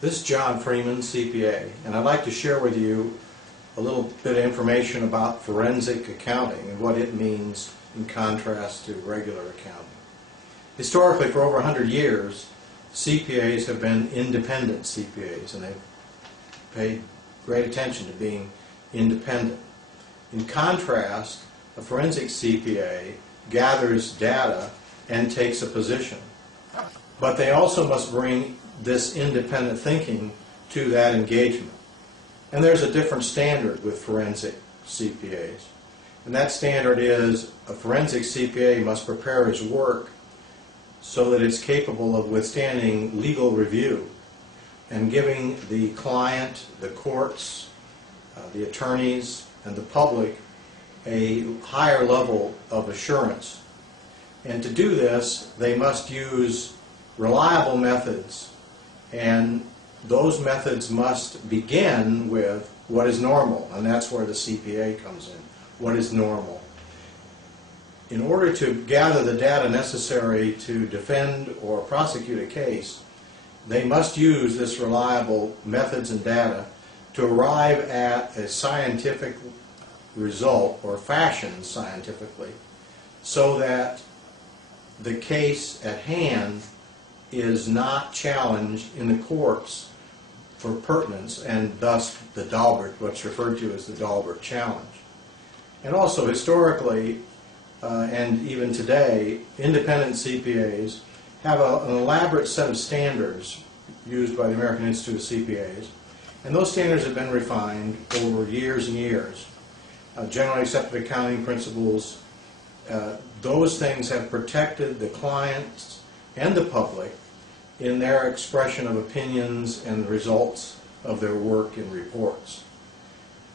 This is John Freeman, CPA, and I'd like to share with you a little bit of information about forensic accounting and what it means in contrast to regular accounting. Historically, for over 100 years, CPAs have been independent CPAs, and they've paid great attention to being independent. In contrast, a forensic CPA gathers data and takes a position. But they also must bring this independent thinking to that engagement. And there's a different standard with forensic CPAs. And that standard is a forensic CPA must prepare his work so that it's capable of withstanding legal review and giving the client, the courts, the attorneys, and the public a higher level of assurance. And to do this, they must use reliable methods, and those methods must begin with what is normal, and that's where the CPA comes in. What is normal? In order to gather the data necessary to defend or prosecute a case, they must use this reliable methods and data to arrive at a scientific result, or fashion scientifically, so that the case at hand is not challenged in the courts for pertinence, and thus the Daubert, what's referred to as the Daubert challenge. And also historically, and even today, independent CPAs have an elaborate set of standards used by the American Institute of CPAs, and those standards have been refined over years and years. Generally accepted accounting principles, those things have protected the clients and the public in their expression of opinions and the results of their work in reports.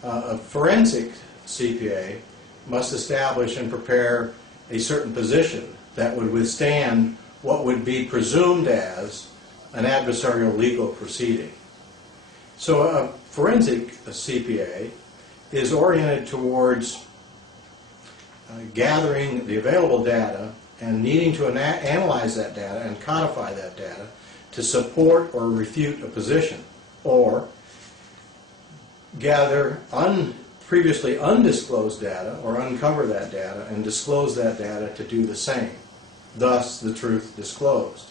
A forensic CPA must establish and prepare a certain position that would withstand what would be presumed as an adversarial legal proceeding. So a forensic CPA is oriented towards gathering the available data and needing to analyze that data and codify that data to support or refute a position, or gather previously undisclosed data or uncover that data and disclose that data to do the same, thus the truth disclosed.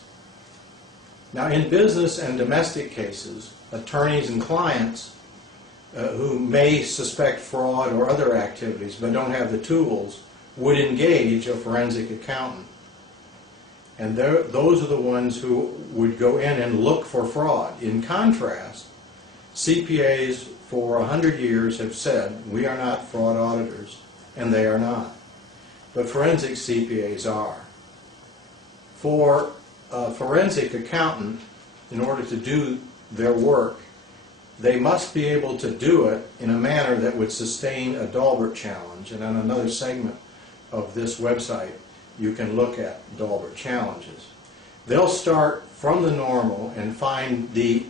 Now, in business and domestic cases, attorneys and clients who may suspect fraud or other activities but don't have the tools would engage a forensic accountant. And those are the ones who would go in and look for fraud. In contrast, CPAs for 100 years have said, we are not fraud auditors, and they are not. But forensic CPAs are. For a forensic accountant, in order to do their work, they must be able to do it in a manner that would sustain a Daubert challenge. And on another segment of this website, you can look at Daubert challenges. They'll start from the normal and find the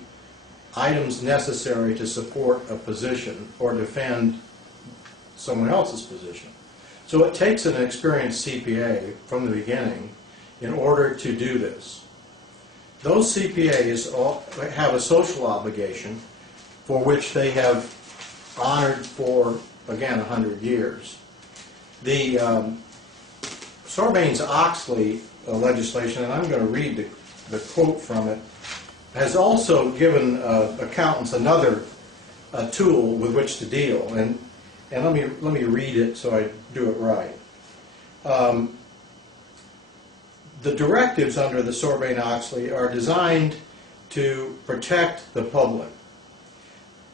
items necessary to support a position or defend someone else's position. So it takes an experienced CPA from the beginning in order to do this. Those CPAs all have a social obligation for which they have honored for, again, 100 years. The Sarbanes-Oxley legislation, and I'm going to read the quote from it, has also given accountants another tool with which to deal. And let me read it so I do it right. The directives under the Sarbanes-Oxley are designed to protect the public.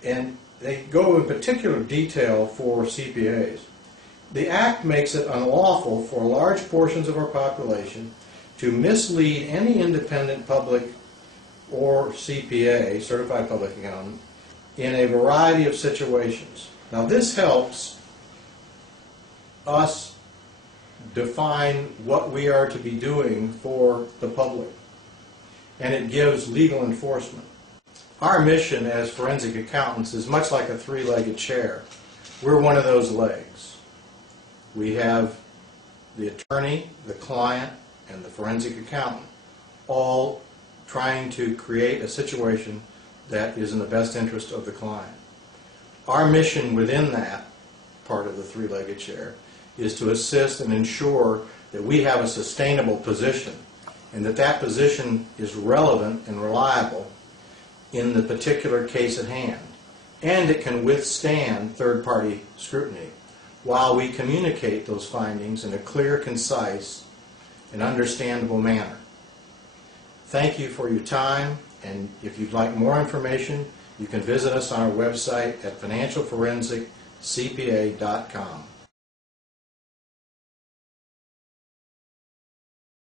And they go in particular detail for CPAs. The Act makes it unlawful for large portions of our population to mislead any independent public or CPA, certified public accountant, in a variety of situations. Now this helps us define what we are to be doing for the public, and it gives legal enforcement. Our mission as forensic accountants is much like a three-legged chair. We're one of those legs. We have the attorney, the client, and the forensic accountant, all trying to create a situation that is in the best interest of the client. Our mission within that part of the three-legged chair is to assist and ensure that we have a sustainable position and that that position is relevant and reliable in the particular case at hand, and it can withstand third-party scrutiny while we communicate those findings in a clear, concise, and understandable manner. Thank you for your time, and if you'd like more information, you can visit us on our website at financialforensiccpa.com.